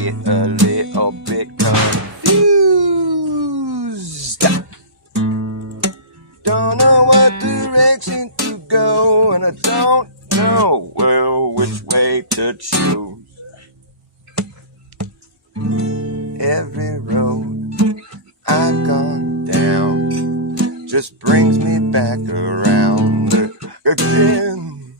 get a little bit confused. Don't know what direction to go, and I don't know, well, which way to choose. Every road I've gone down just brings me back around again.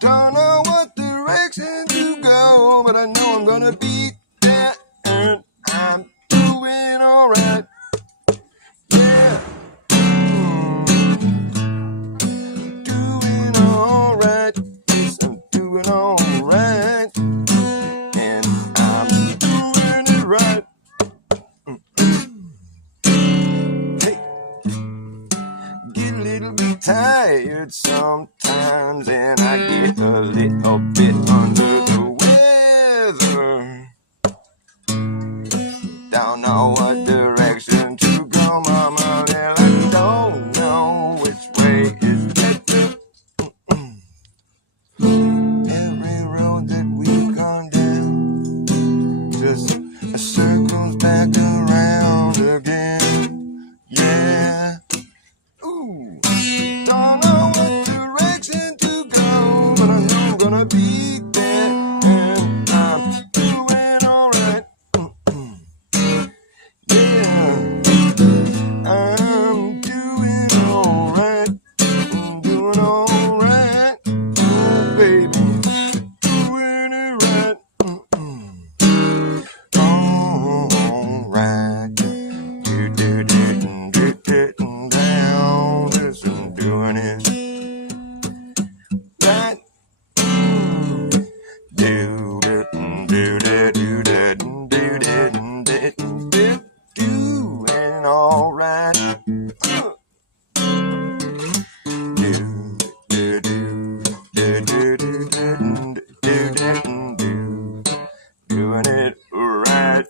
Don't know what direction to go, but I know I'm gonna be there, and I'm doing alright. Yeah, doing alright. Yes, I'm doing alright, and I'm doing it right. Hey, get a little bit tired sometimes, and I get a little bit under the weather. Don't know what direction to go, mama. Well, I don't know which way is better. Every road that we've gone down just circles back around again. Yeah. Ooh. Don't know what direction to go, but I know I'm gonna be there, and I'm doing alright. Yeah, I'm doing alright. I'm doing alright. Oh, baby, doing it right. Alright. Down. Yes, I'm doing it right. Do it, doing alright. Doing it right.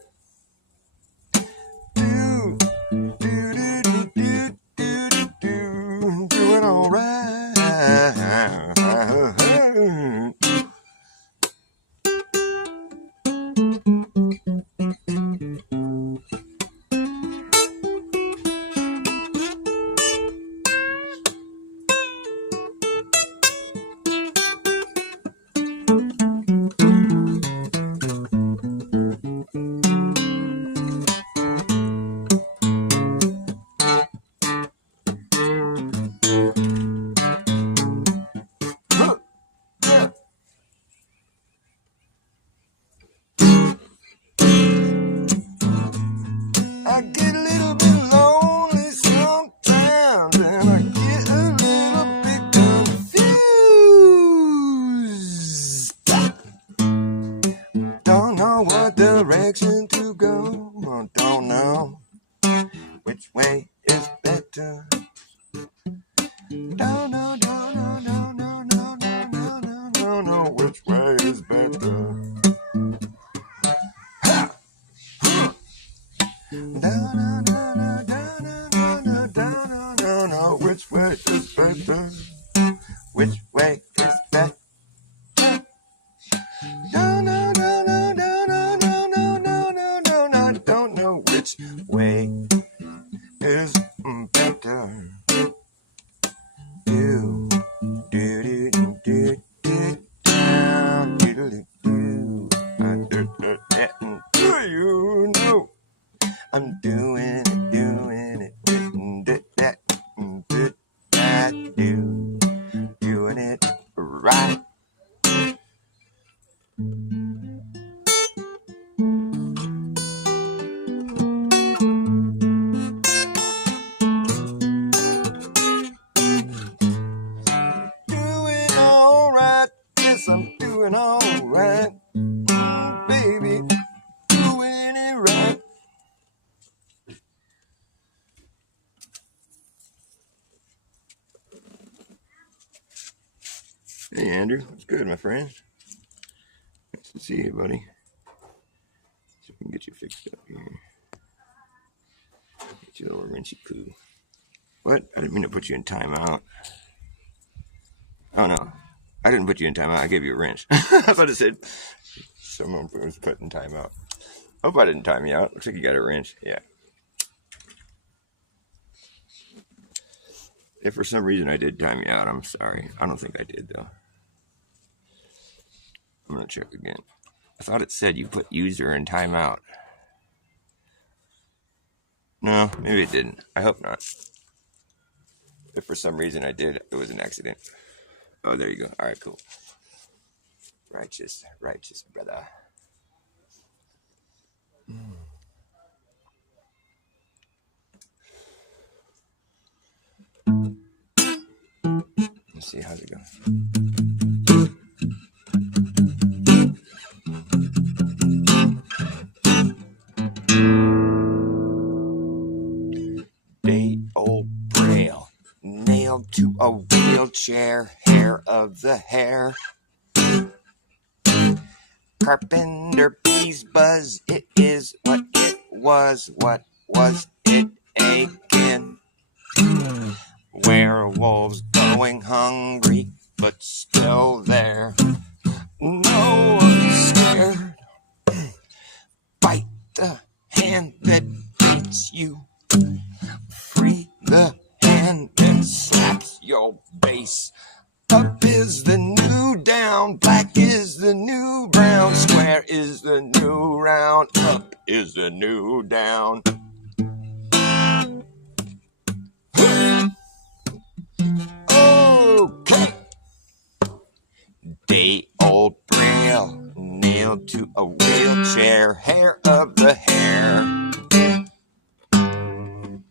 Doing alright. I get a little bit lonely sometimes, and I get a little bit confused. Don't know what direction to go, don't know which way is better. Don't know which way is better. Which way is better? Which way is better? Don't know which way is better. You know I'm doing it, doing it right. Doing alright, yes, I'm doing alright, baby, doing it right. Hey Andrew, what's good, my friend? Nice to see you, buddy. See if we can get you fixed up here. Get you a little rinsey poo. What? I didn't mean to put you in timeout. Oh no. I didn't put you in timeout. I gave you a wrench. I thought it said someone was put in timeout. I hope I didn't time you out. Looks like you got a wrench. Yeah. If for some reason I did time you out, I'm sorry. I don't think I did, though. I'm going to check again. I thought it said you put user in timeout. No, maybe it didn't. I hope not. If for some reason I did, it was an accident. Oh, there you go. All right, cool. Righteous brother. Let's see, how's it go? Day old Braille, nailed to a wheelchair, hair of the hair. Carpenter bees buzz, it is what it was it again? Werewolves going hungry, but still there. No one's scared. Bite the hand that beats you. Free the hand that slaps your face. Up is the new down, black is the new brown, square is the new round, up is the new down. Okay. Day old Braille, nailed to a wheelchair, hair of the hair.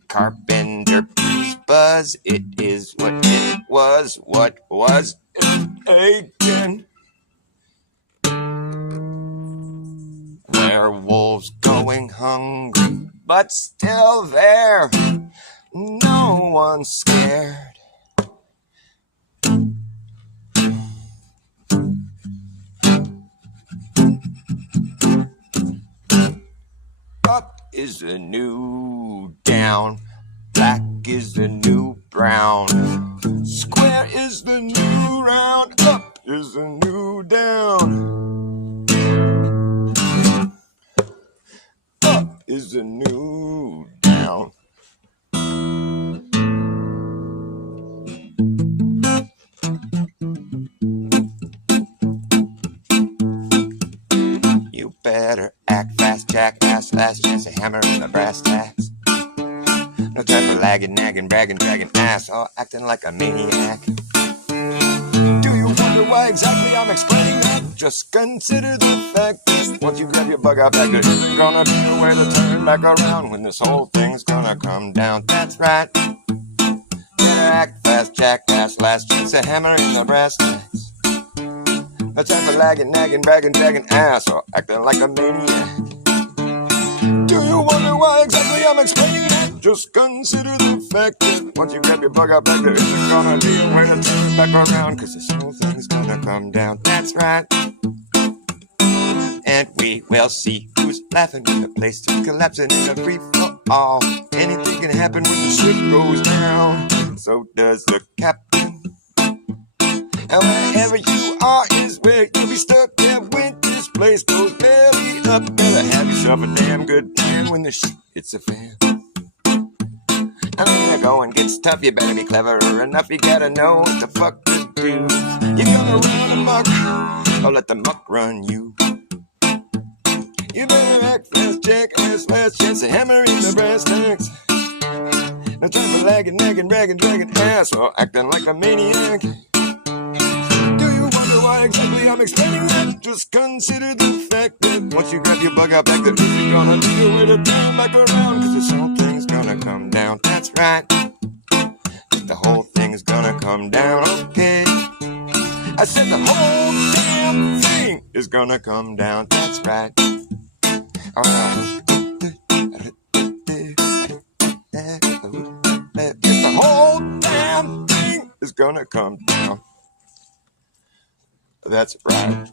Carpenter bees buzz, it is what it was it again? Werewolves going hungry, but still there. No one's scared. Up is the new down, black is the new brown, square is the new round, up is the new down. Up is the new down. You better act fast, jackass, last chance to hammer in the brass tacks. No time for lagging, nagging, bragging, dragging ass, all acting like a maniac. Do you wonder why exactly I'm explaining that? Just consider the fact that once you grab your bug out back, there isn't gonna be a way to turn back around when this whole thing's gonna come down. That's right. Better act fast, jackass, last chance to hammer in the brass tacks. No time for lagging, nagging, bragging, dragging ass, or acting like a maniac. Do you wonder why exactly I'm explaining that? Just consider the fact that once you grab your bug out back, there isn't gonna be a way to turn back around, cause this whole thing's gonna come down. That's right. And we will see who's laughing when the place is collapsing in a free for all. Anything can happen when the ship goes down. So does the captain. And wherever you are is where you'll be stuck there when this place goes belly up. Better have yourself a damn good plan when the shit hits a fan. And when the going gets tough, you better be clever enough. You gotta know what the fuck to do. You're gonna run amok, or let the muck run you. You better act fast, jackass, last chance to hammer in the brass tacks. No time for lagging, nagging, bragging, dragging ass, or acting like a maniac. Why exactly I'm explaining that? Just consider the fact that once you grab your bug out back, there isn't gonna be a way to turn back around, cause this whole thing's gonna come down. That's right. The whole thing's gonna come down, okay? I said the whole damn thing is gonna come down. That's right. Alright. Yes, the whole damn thing is gonna come down. That's right.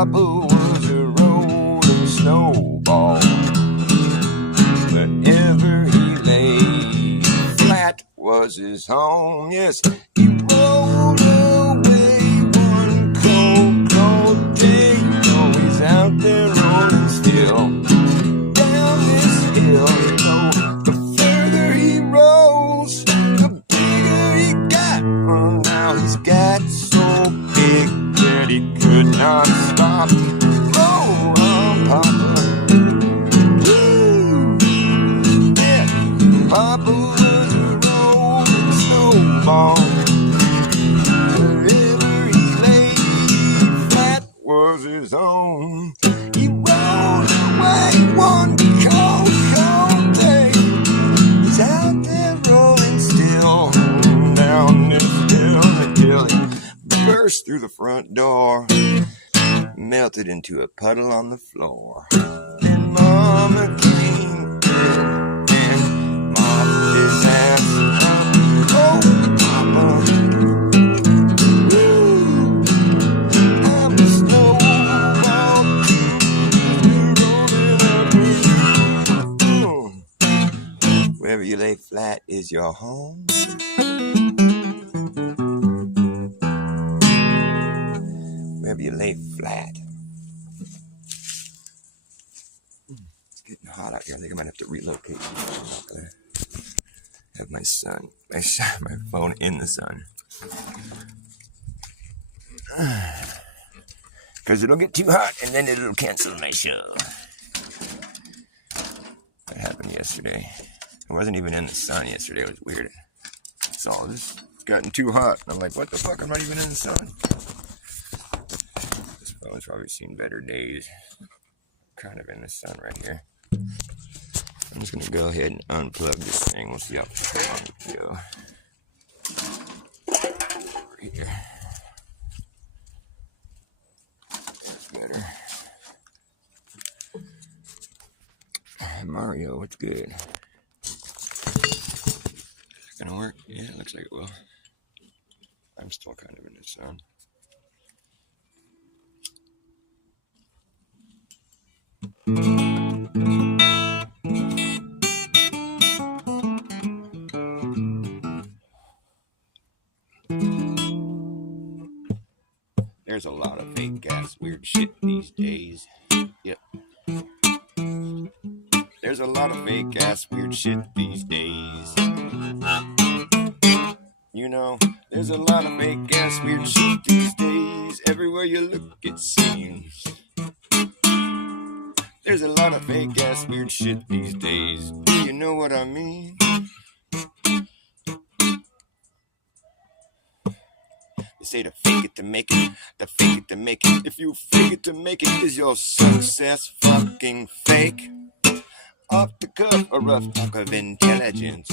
Papa was a rolling snowball. Wherever he lay, flat was his home. Yes, he rolled away one cold, cold day. Oh, he's out there rolling still down this hill. You know, the further he rolls, the bigger he got. Oh, now he's got so big that he could not stop. Roll on, Papa. Woo! Yeah, Papa was a rolling snowball. Wherever he lay, flat was his own. He rolled away one cold, cold day. He's out there rolling still down this hill until he burst through the front door, melted into a puddle on the floor. Then Mama came in and mopped his ass up. Oh, Papa, woo, I'm a snowball too, rolling up with you. Wherever you lay flat is your home. Wherever you lay flat. It's getting hot out here. I think I might have to relocate. Have my phone in the sun. Because it'll get too hot and then it'll cancel my show. That happened yesterday. I wasn't even in the sun yesterday. It was weird. It's all just gotten too hot. I'm like, what the fuck? I'm not even in the sun. This phone's probably seen better days. I'm kind of in the sun right here. I'm just going to go ahead and unplug this thing. We'll see how long we go. Over here. That's better. Mario, what's good? Is it going to work? Yeah, it looks like it will. I'm still kind of in the sun. There's a lot of fake gas, weird shit these days. Yep. There's a lot of fake ass, weird shit these days. You know, there's a lot of fake ass, weird shit these days. Everywhere you look, it seems. There's a lot of fake ass, weird shit these days. Do you know what I mean? They say to fake it to make it, to fake it to make it. If you fake it to make it, is your success fucking fake? Off the cuff, a rough talk of intelligence.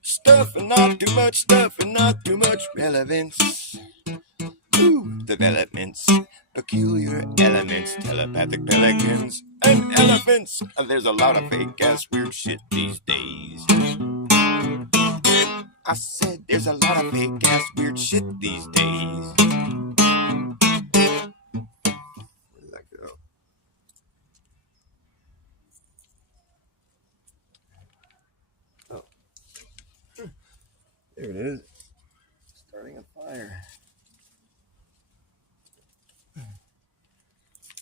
Stuff and not too much stuff and not too much relevance. Ooh, developments, peculiar elements, telepathic pelicans and elephants. There's a lot of fake ass weird shit these days. I said there's a lot of fake ass weird shit these days. Where did that go? Oh. There it is. Starting a fire.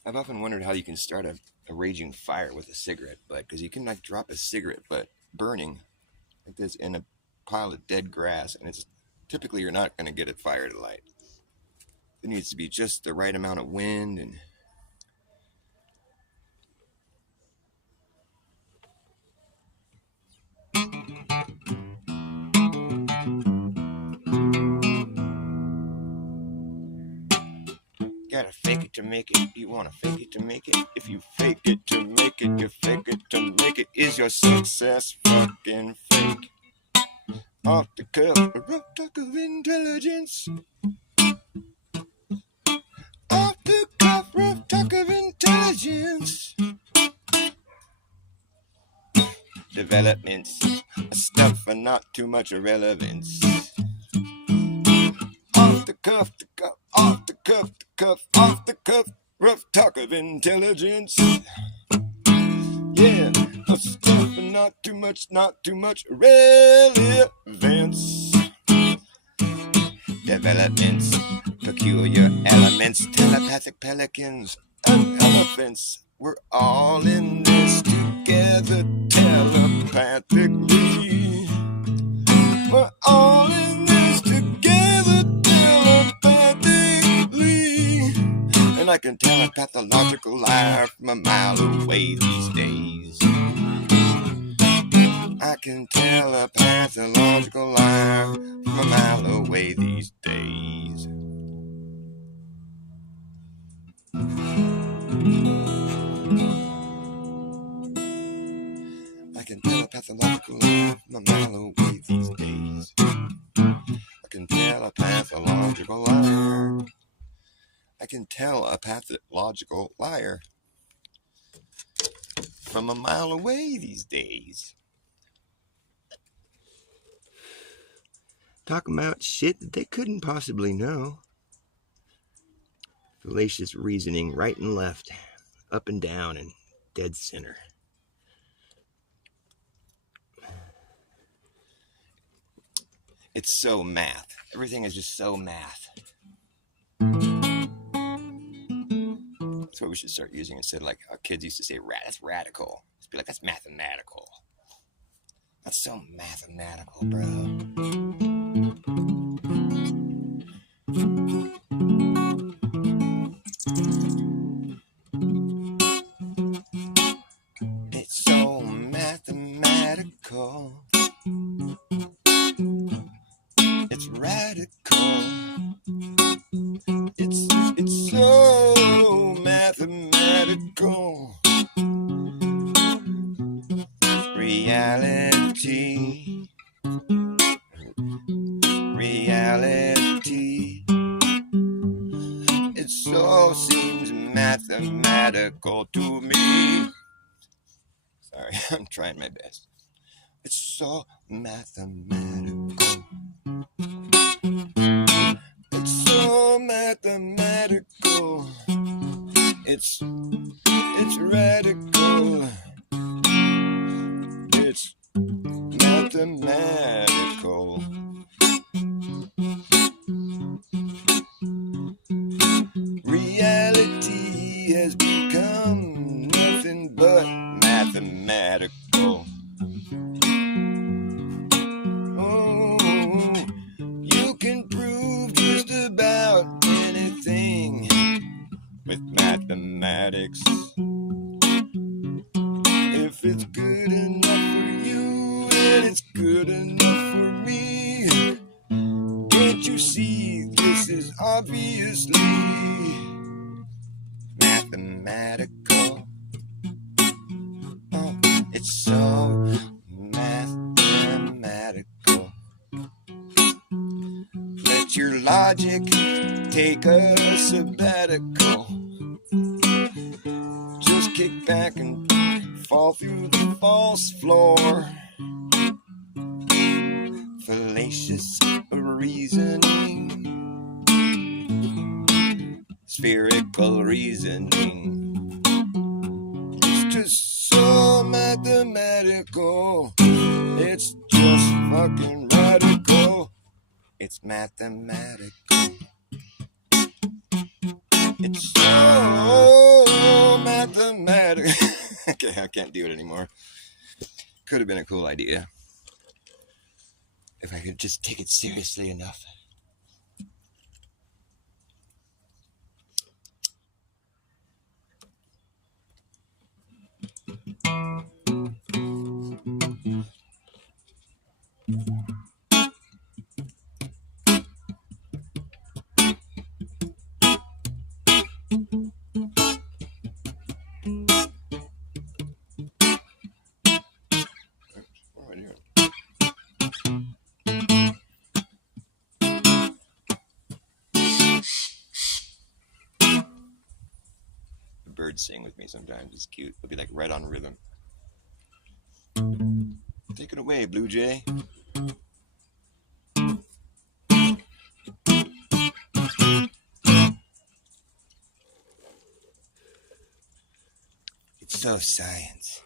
I've often wondered how you can start a raging fire with a cigarette butt, because you can like drop a cigarette butt burning like this in a pile of dead grass, and it's typically you're not going to get a fire to light. There needs to be just the right amount of wind and gotta fake it to make it. You wanna fake it to make it? If you fake it to make it, you fake it to make it. Is your success fucking fake? Off the cuff, a rough talk of intelligence. Off the cuff, rough talk of intelligence. Developments, stuff and not too much irrelevance. Off the cuff, off the cuff, cuff, off the cuff, rough talk of intelligence. Yeah, of stuff and not too much relevance. Developments, peculiar elements, telepathic pelicans and elephants. We're all in this together telepathically. We're all in this together telepathically. And I can tell a pathological liar from a mile away these days. I can tell a pathological liar from a mile away these days. I can tell a pathological liar from a mile away these days. I can tell a pathological liar. I can tell a pathological liar from a mile away these days. Talking about shit that they couldn't possibly know. Fallacious reasoning right and left, up and down, and dead center. It's so math. Everything is just so math. That's what we should start using instead of like how kids used to say, that's radical. Just be like, that's mathematical. That's so mathematical, bro. It's so mathematical. It's radical. It's so mathematical. Reality. It so seems mathematical to me. Sorry, I'm trying my best. It's so mathematical. It's so mathematical. It's radical. It's mathematical. Reality has become nothing but mathematical. Oh, you can prove just about anything with mathematics. If it's good enough for you, then it's good enough for me. Can't you see this is obviously mathematical? Oh, it's so mathematical. Let your logic take a sabbatical. Just kick back and fall through the false floor. Fallacious reasoning, spherical reasoning. It's just so mathematical. It's just fucking radical. It's mathematical. It's so mathematical. Okay, I can't do it anymore. Could have been a cool idea if I could just take it seriously enough. Birds sing with me sometimes. It's cute. It'll be like right on rhythm. Take it away, Blue Jay. So science.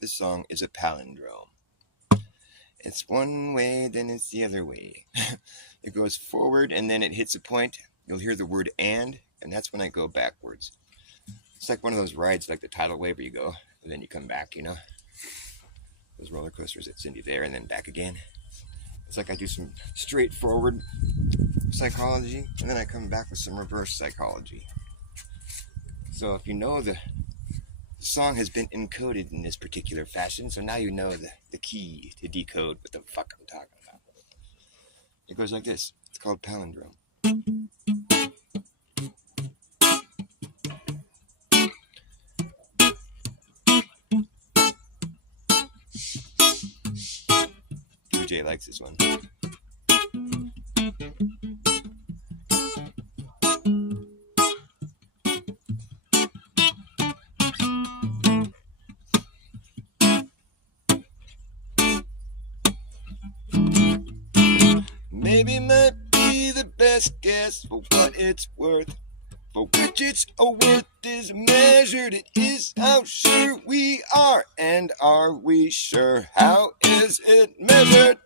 This song is a palindrome. It's one way, then it's the other way. It goes forward and then it hits a point. You'll hear the word and that's when I go backwards. It's like one of those rides like the tidal wave where you go and then you come back, you know? Those roller coasters that send you there and then back again. It's like I do some straightforward psychology and then I come back with some reverse psychology. So if you know the song has been encoded in this particular fashion, so now you know the key to decode what the fuck I'm talking about. It goes like this. It's called palindrome. Jay likes this one. Maybe might be the best guess for what it's worth. For which its worth is measured, it is how sure we are. And are we sure? How is it measured?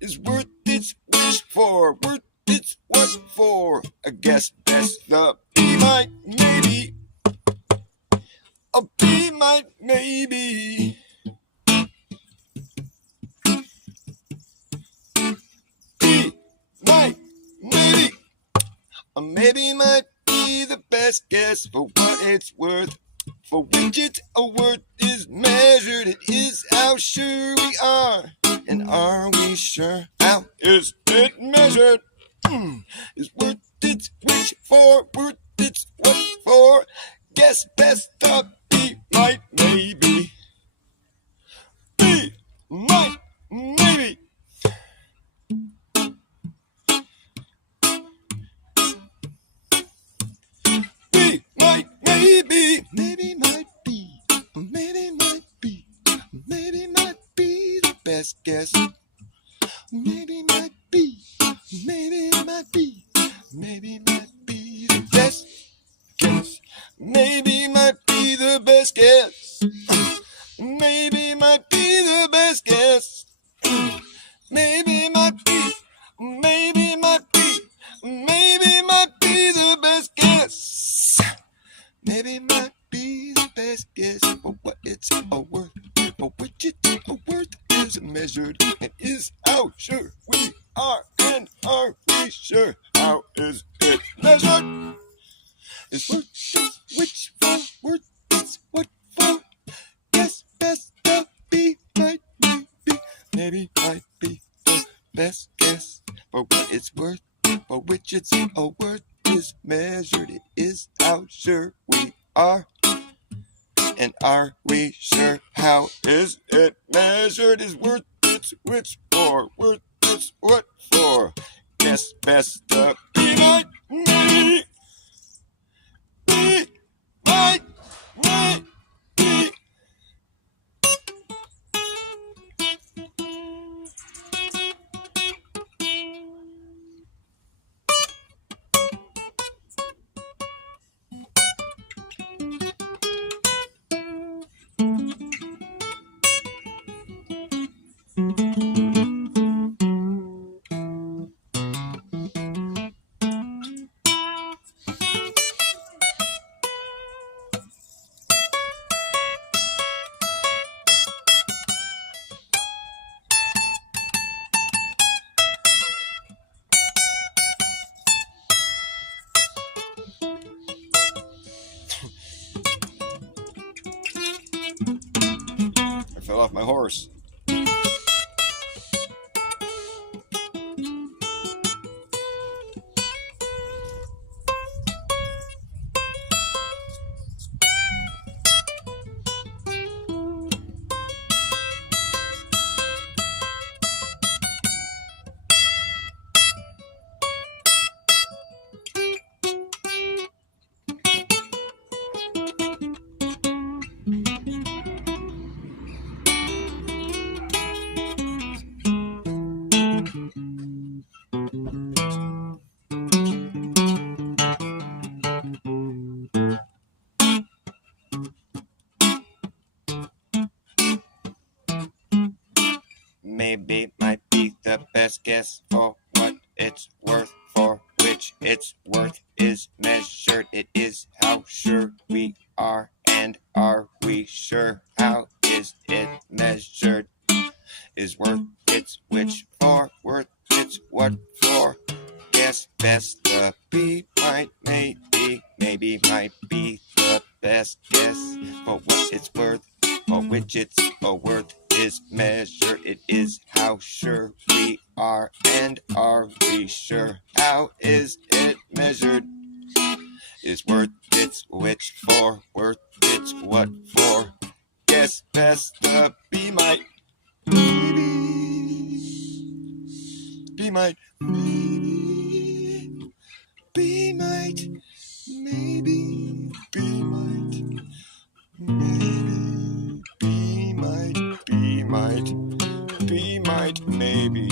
Is worth its wish for, worth its what for? A guess best, the B might maybe. A B might maybe. B might maybe. A maybe might be the best guess for what it's worth. For which its worth is measured, it is how sure we are. And are we sure? How is it measured? Is worth its wish for, worth its what for? Guess best the B might maybe. B might maybe. B might maybe. Maybe might be. Maybe might be. Maybe might be the best guess. Maybe might be. Maybe might be. Maybe might be the best guess. Maybe might be the best guess. Maybe might be the best guess. Maybe might be. Maybe might be. Maybe might be the best guess. Maybe might be the best guess for what it's worth. For which its worth is measured and is how sure we are. And are we sure? How is it measured? Is worth is which for, worth is what for? Guess best the B might be. Maybe might be the best guess for what it's worth. For which its worth is measured. It is how sure we are. And are we sure? How is it measured? Is worth its which for, worth its what for? Guess best the B might maybe. B might maybe. I fell off my horse. maybe might be the best guess for what it's worth, for which its worth is measured. It is how sure we are, and are we sure? How is it measured? Is worth its which, for worth its what, for guess best the be might maybe might be the best guess for what it's worth, for which its worth is measured. It is how sure we are, and are we sure? How is it measured? Is worth its which, for worth its what, for guess best the be might maybe be might maybe be might maybe be might maybe be might be might be might maybe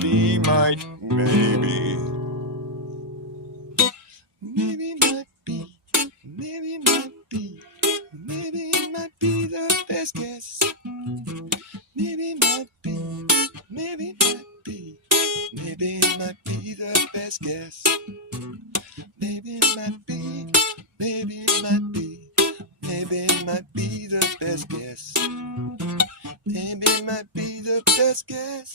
be might maybe maybe might be maybe might be maybe it might be the best guess. Maybe might be maybe might be maybe it might be the best guess. Maybe it might be maybe it might be maybe it might be the best guess. Maybe it might be the best guess.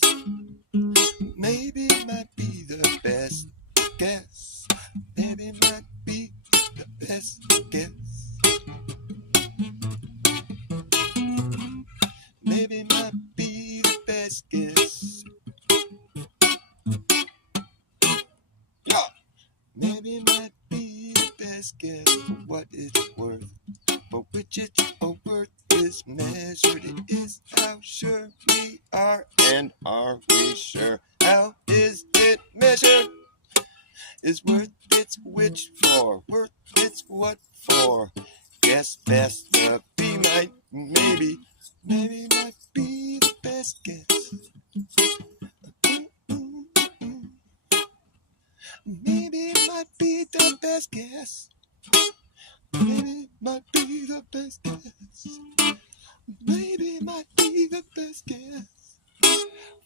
Maybe it might be the best guess. Maybe it might be the best guess. Maybe it might be the best guess. Yeah. Maybe it might be the best guess for what it's worth, for which its worth is measured. It is how sure we are, and are we sure? How is it measured? Is worth its which, for worth its what, for guess best the be might maybe might be the best guess. Maybe it might be the best guess. Maybe it might be the best guess. Maybe it might be the best guess.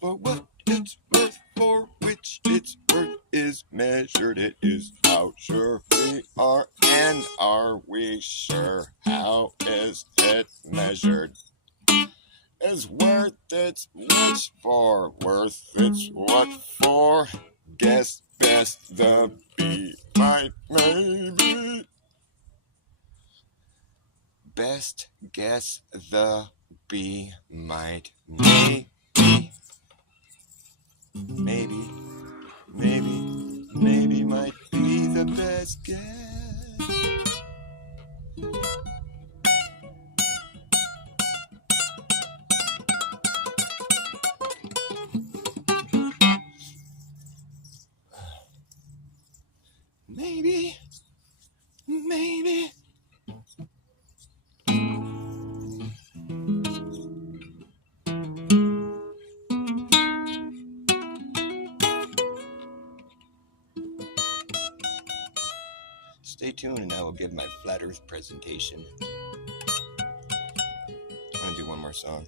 For what it's worth, for which its worth is measured. It is how sure we are, and are we sure? How is it measured? Is worth its which, for worth its what, for guess best the be might maybe. Best guess the be might maybe. Maybe might be the best guess. Maybe. Stay tuned and I will give my flat earth presentation. I'm going to do one more song.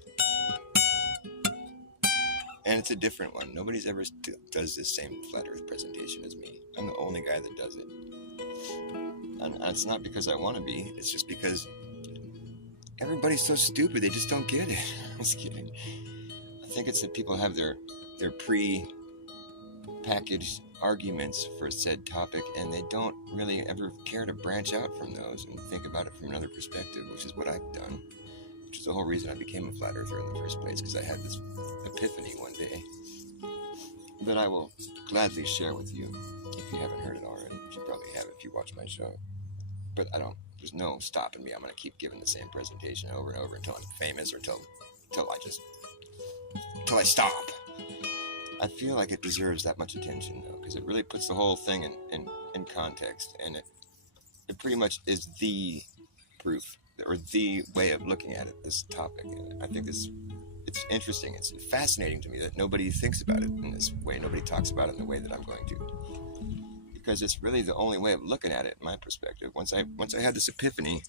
And it's a different one. Nobody's ever does this same flat earth presentation as me. I'm the only guy that does it. And it's not because I want to be. It's just because everybody's so stupid. They just don't get it. I'm just kidding. I think it's that people have their pre-packaged arguments for said topic, and they don't really ever care to branch out from those and think about it from another perspective, which is what I've done, which is the whole reason I became a flat earther in the first place, because I had this epiphany one day that I will gladly share with you. If you haven't heard it already, you probably have if you watch my show, but there's no stopping me. I'm going to keep giving the same presentation over and over until I'm famous, or until I stop. I feel like it deserves that much attention, though, because it really puts the whole thing in context, and it pretty much is the proof, or the way of looking at it, this topic. And I think it's interesting. It's fascinating to me that nobody thinks about it in this way. Nobody talks about it in the way that I'm going to, because it's really the only way of looking at it, in my perspective. Once I had this epiphany,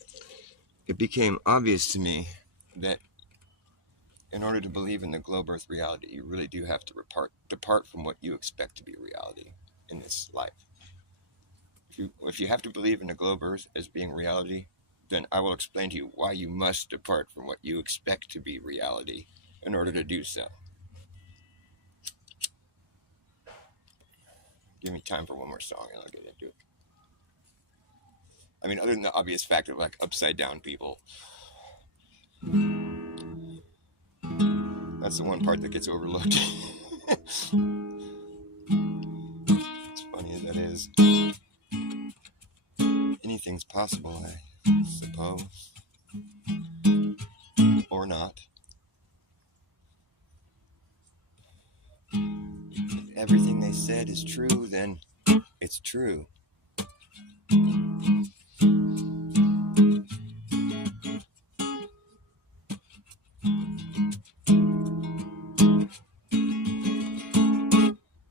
it became obvious to me that in order to believe in the globe earth reality, you really do have to depart from what you expect to be reality in this life. If you have to believe in the globe earth as being reality, then I will explain to you why you must depart from what you expect to be reality in order to do so. Give me time for one more song and I'll get into it. I mean, other than the obvious fact of like upside down people. That's the one part that gets overlooked. As funny as that is. Anything's possible, I suppose. Or not. If everything they said is true, then it's true.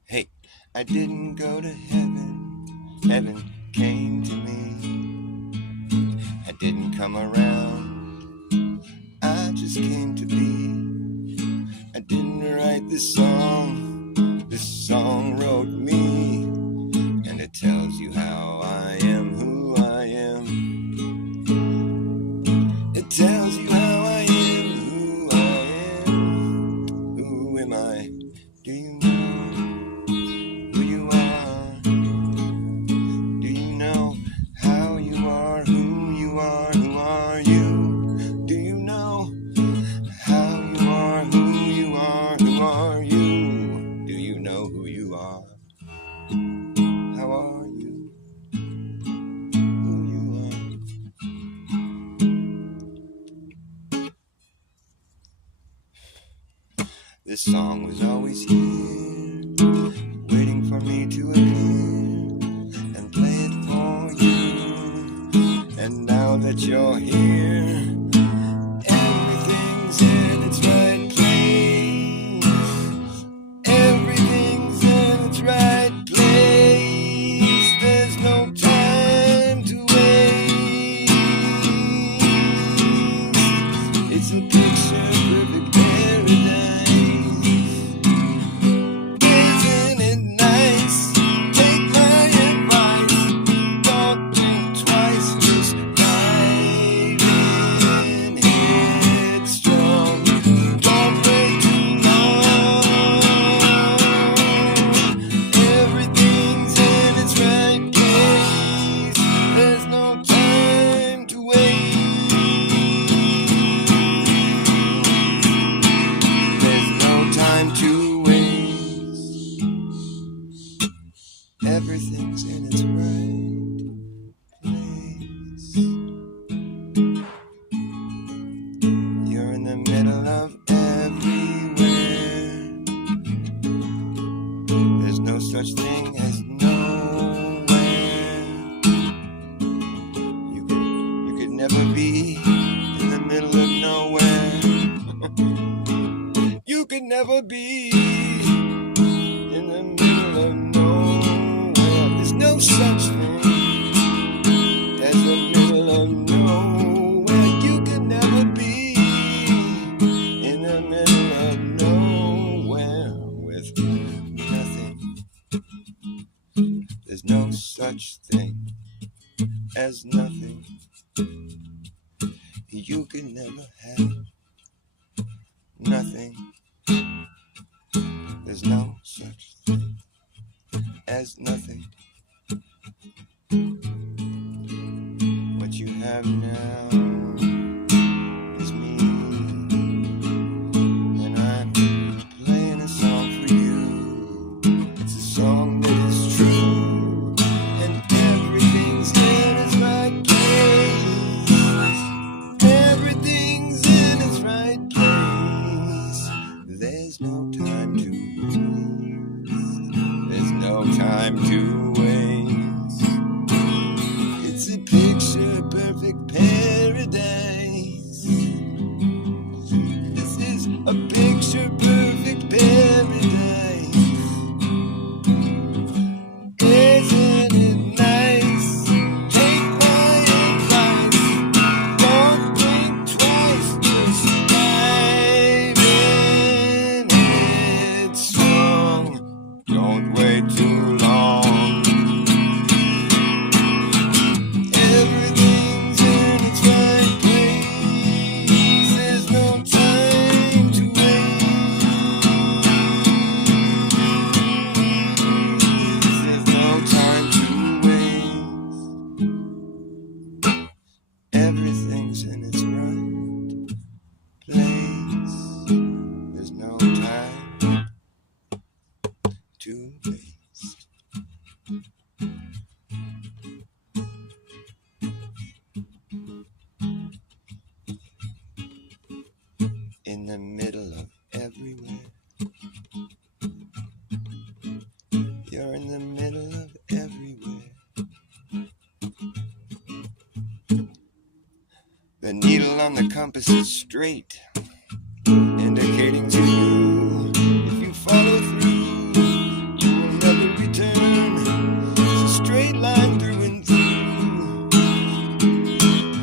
Hey, I didn't go to heaven. Heaven came to me. I didn't come around. I just came to be. I didn't write this song. This song wrote me. And it tells you how I am, who I am. It tells you how I am, who I am. Who am I? Do you know who you are? Do you know how you are, who you are, who are you? Do you know how you are, who you are, who are you? Do you know who you are? How are you? Who you are? This song was always here, waiting for me to appear and play it for you. And now that you're here, everything's in its right place. Everything's in its right place. There's no time to waste. It's a picture perfect paradise. Isn't it nice? Take my advice. Don't think twice. Just dive in headstrong. Don't wait too long. Everything's in its right place. There's no time to waste. There's no time to waste. Everything's in its right place. You're in the middle of everywhere. There's no such thing as nowhere. You could never be in the middle of nowhere. You could never be in the middle of nowhere. There's no such thing as the middle of nowhere. You could never be in the middle of nowhere with nothing. There's no such thing as nothing. You can never have nothing. There's no such thing as nothing. What you have now is me, and I'm playing a song for you. It's a song that is true, and everything's in its right place. Everything's in its right place. There's no time to waste. There's no time to waste. It's a picture perfect paradise. This is a picture perfect paradise. Isn't it nice? Take my advice. Don't think twice. Just dive in the middle of everywhere. You're in the middle of everywhere. The needle on the compass is straight, indicating to you if you follow through, you will never return. It's a straight line through and through.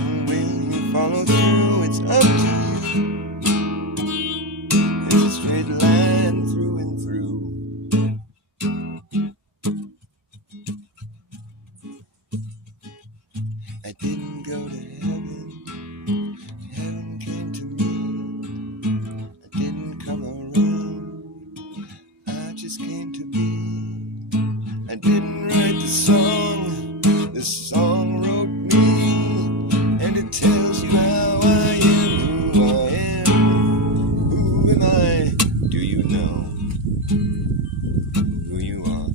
And when you follow through, it's up to you. It's a straight line through and through. I didn't go to heaven. Heaven came to me. I didn't come around. I just came to be. I didn't write the song wrote me, and it tells you how I am, who I am. Who am I? Do you know who you are?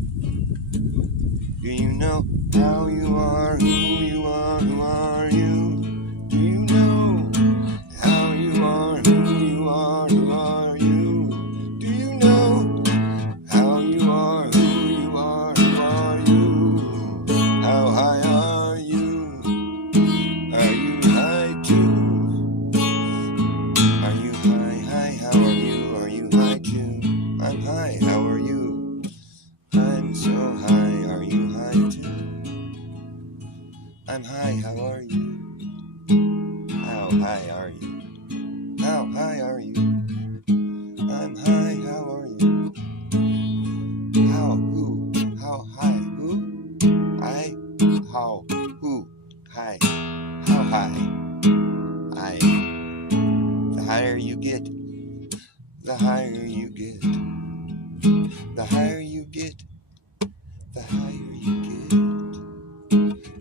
Do you know how you are, who you are, who are you? Do you know how you are, who you are, who are you? Do you know how you are, who you are, who are you? How high are you? Are you high too? Are you high? How are you? Are you high too? I'm high, how are you? I'm so high, are you high too? I'm high, how are you? How high are you? How high are you? I'm high, how are you? How, who, how high, who? I, how, who, high, how high? I. The higher you get, the higher you get. The higher you get, the higher you get.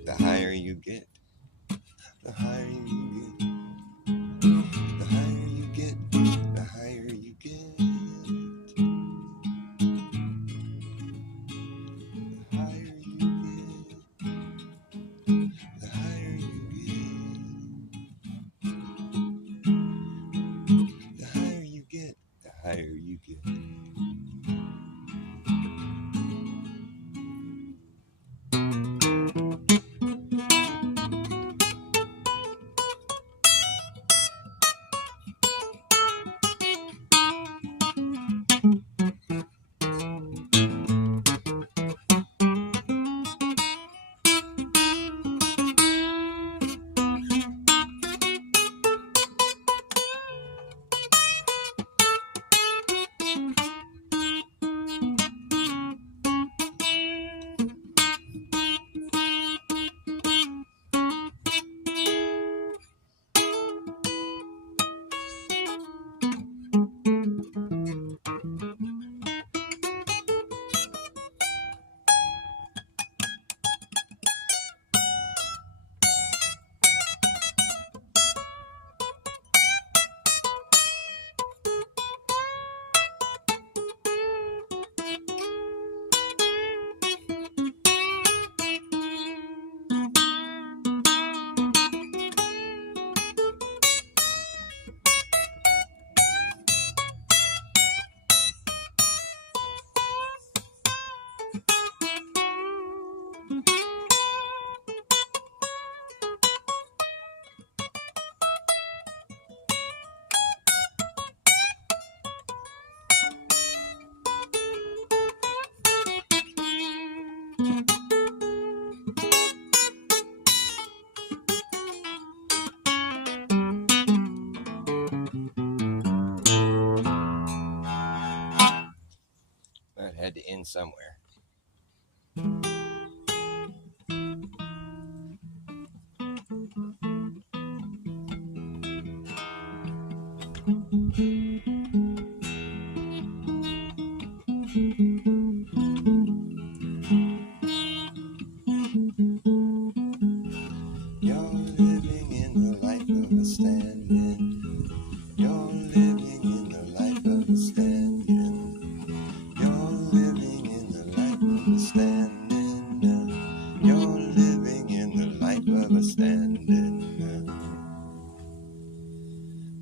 The higher you get, the higher you get. The higher you get, the higher you get. The higher you get, the higher you get. The higher you get, the higher you get. That had to end somewhere. You're living in the life of a stand-in. You're living in the life of a stand-in. You're living in the life of a stand-in. You're living in the life of a stand-in.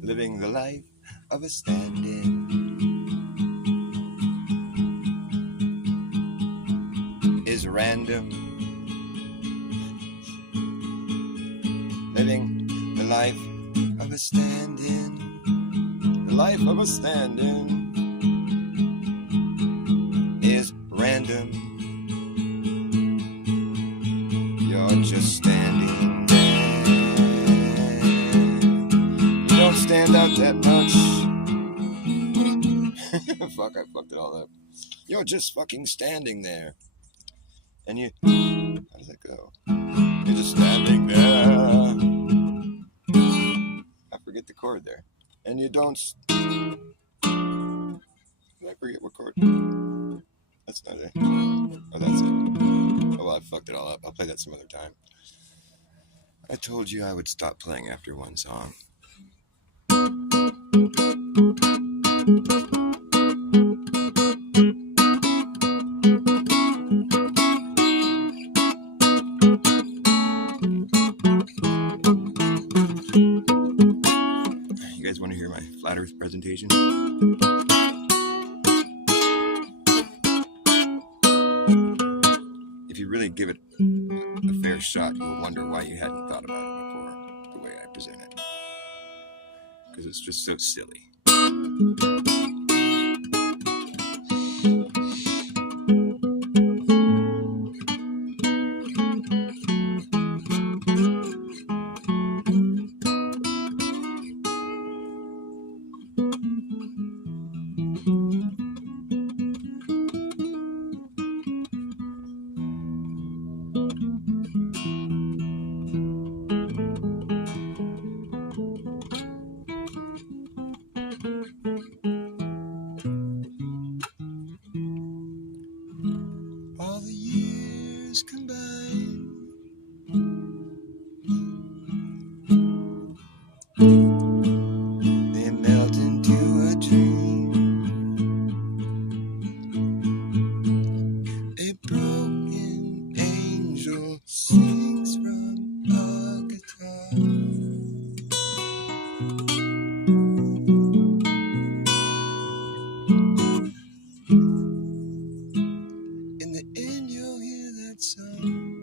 Living the life of a stand-in is random. Living the life of a stand-in, the life of a stand-in is random. You're just standing there. You don't stand out that much. Fuck, I fucked it all up. You're just fucking standing there. And you... How does that go? You're just standing there. I forget the chord there. And you don't... Did I forget what chord? That's not it. Oh, that's it. Oh, well, I fucked it all up. I'll play that some other time. I told you I would stop playing after one song. You guys want to hear my flat earth presentation? If you really give it a fair shot, you'll wonder why you hadn't thought about it before, the way I present it. Because it's just so silly. All the years combined, they melt into a dream. A broken angel sings from a guitar. In the end you'll hear that song.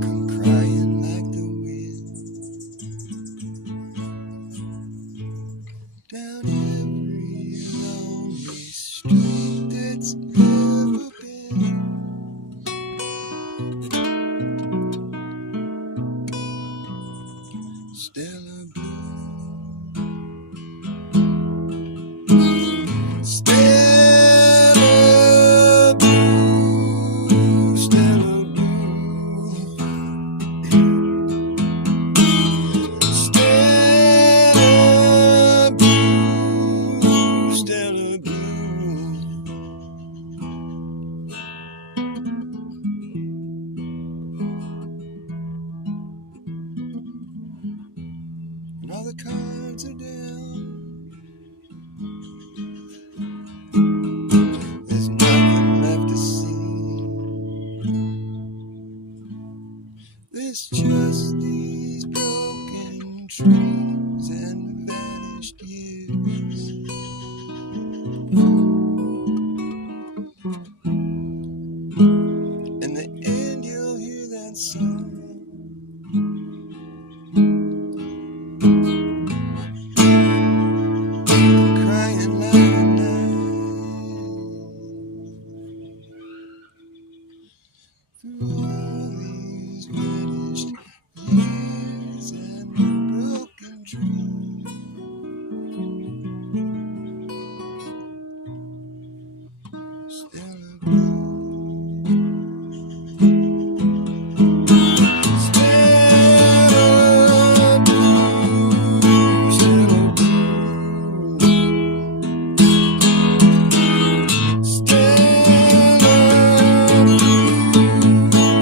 Come crying like the wind down every lonely street that's ever been. Stella Blue, Stella Blue, Stella Blue, Stella Blue, Stella Blue. And all the cards are down. There's nothing left to see. There's just these broken dreams and vanished years. In the end you'll hear that song. Crying like the night. Through all these vanished years and broken dreams. Stella Blue, Stella Blue, Stella Blue, Stella Blue.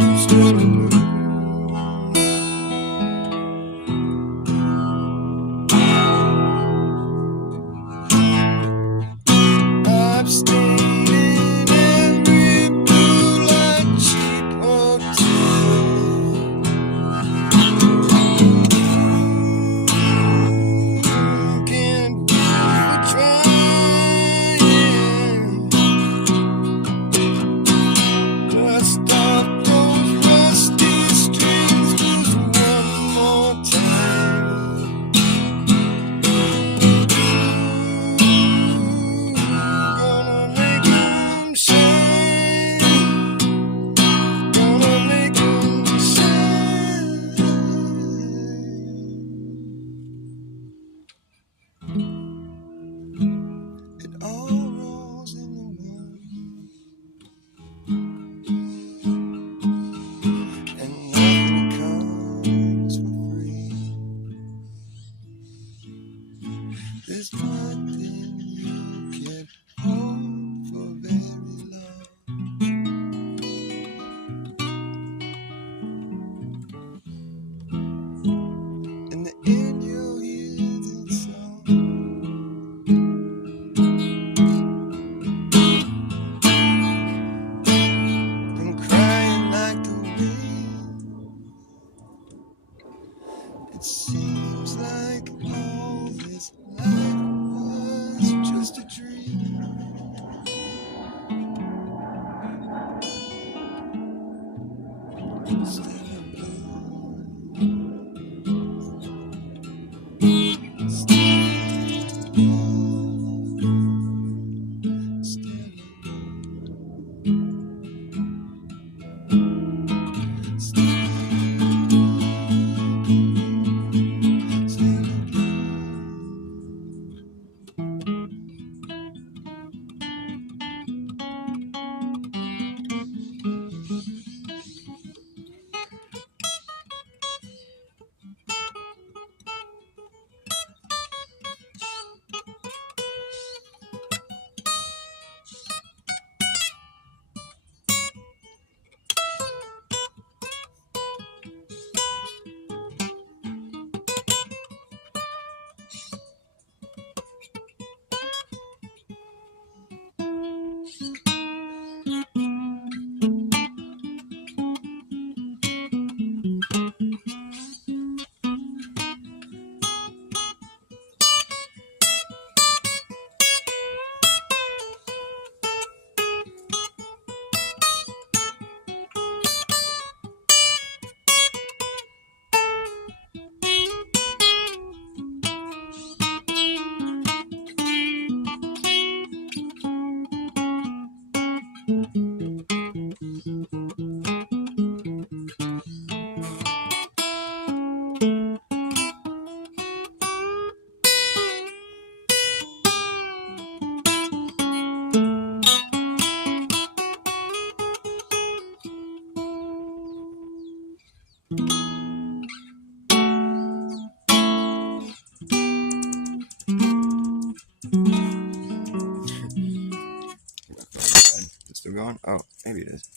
Still going? Oh, maybe it is.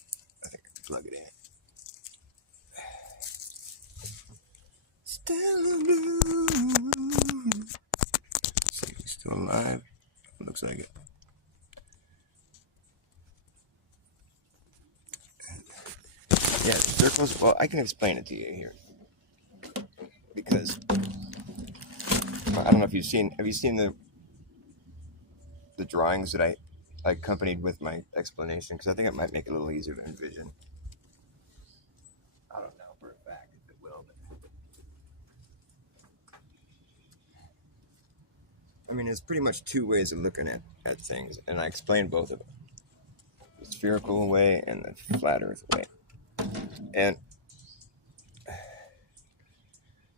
I think I can plug it in. Still blue. See if he's still alive. Looks like it. Yeah, circles. Well, I can explain it to you here because I don't know if you've seen. Have you seen the drawings that I accompanied with my explanation? Because I think it might make it a little easier to envision. I don't know for a fact if it will, but I mean, there's pretty much two ways of looking at things, and I explained both of them: the spherical way and the flat Earth way. And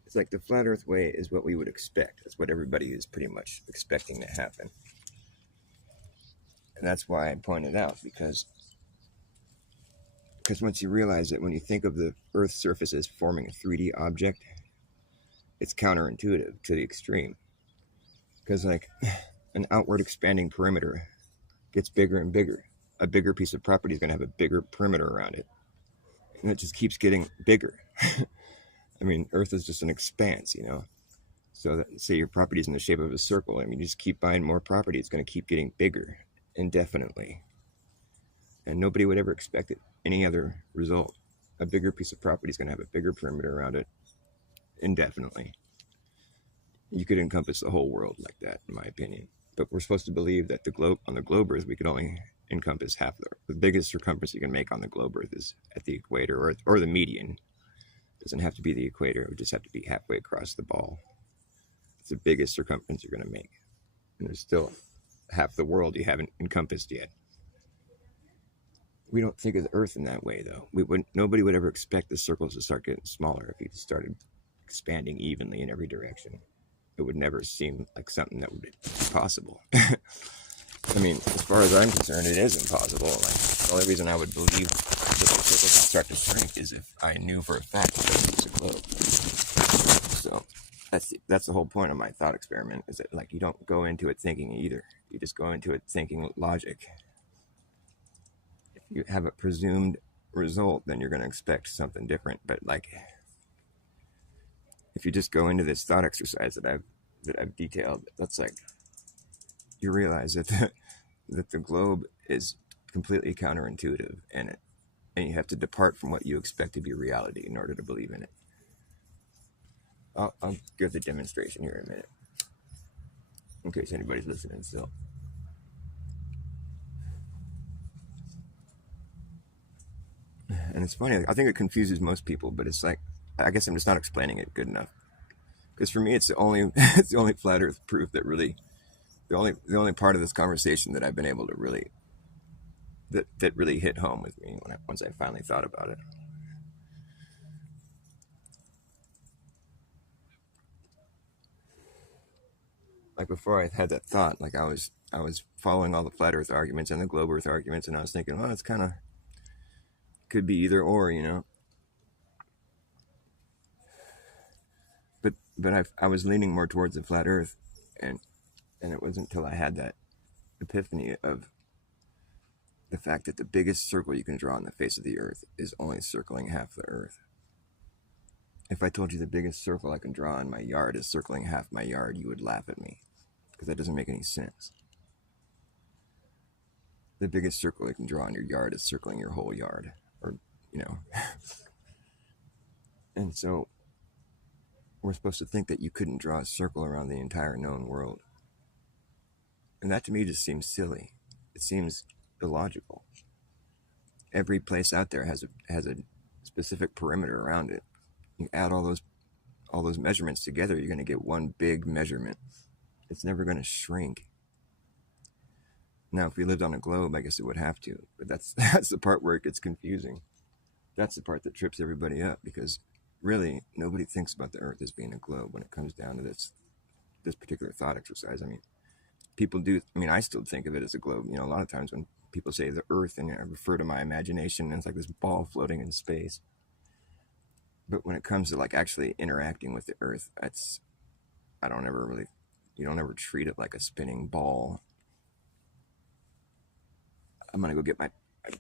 it's like the flat Earth way is what we would expect. That's what everybody is pretty much expecting to happen. And that's why I pointed out, because once you realize that when you think of the Earth's surface as forming a 3D object, it's counterintuitive to the extreme. Because like an outward expanding perimeter gets bigger and bigger. A bigger piece of property is going to have a bigger perimeter around it. And it just keeps getting bigger. I mean, Earth is just an expanse, you know. So that, say your property is in the shape of a circle. I mean, you just keep buying more property. It's going to keep getting bigger indefinitely. And nobody would ever expect it any other result. A bigger piece of property is going to have a bigger perimeter around it indefinitely. You could encompass the whole world like that, in my opinion. But we're supposed to believe that on the globe Earth, we could only encompass half the biggest circumference you can make on the globe Earth is at the equator or the median. It doesn't have to be the equator. It would just have to be halfway across the ball. It's the biggest circumference you're going to make. And there's still half the world you haven't encompassed yet. We don't think of the Earth in that way, though. Nobody would ever expect the circles to start getting smaller if you started expanding evenly in every direction. It would never seem like something that would be possible. I mean, as far as I'm concerned, it is impossible. Like, the only reason I would believe that the circles will start to shrink is if I knew for a fact that it's a globe. So that's the whole point of my thought experiment, is that like you don't go into it thinking either. You just go into it thinking logic. If you have a presumed result, then you're going to expect something different. But like, if you just go into this thought exercise that I've detailed, that's like, you realize that the globe is completely counterintuitive, and you have to depart from what you expect to be reality in order to believe in it. I'll give the demonstration here in a minute, in case anybody's listening still. And it's funny, I think it confuses most people, but it's like, I guess I'm just not explaining it good enough. Because for me, it's the only it's the only flat Earth proof that really the only part of this conversation that I've been able to really that really hit home with me once I finally thought about it. Like before I had that thought, like I was following all the flat Earth arguments and the globe Earth arguments, and I was thinking, well, it's kind of could be either or, you know. But I was leaning more towards the flat Earth, and it wasn't until I had that epiphany of the fact that the biggest circle you can draw on the face of the Earth is only circling half the Earth. If I told you the biggest circle I can draw in my yard is circling half my yard, you would laugh at me, because that doesn't make any sense. The biggest circle you can draw in your yard is circling your whole yard, or, you know. And so we're supposed to think that you couldn't draw a circle around the entire known world. And that to me just seems silly. It seems illogical. Every place out there has a specific perimeter around it. You add all those measurements together, you're going to get one big measurement. It's never going to shrink. Now, if we lived on a globe, I guess it would have to. But that's the part where it gets confusing. That's the part that trips everybody up, because really nobody thinks about the Earth as being a globe when it comes down to this particular thought exercise. I mean, people do. I mean, I still think of it as a globe. You know, a lot of times when people say the Earth, and I refer to my imagination, and it's like this ball floating in space. But when it comes to like actually interacting with the Earth, you don't ever treat it like a spinning ball. I'm gonna go get my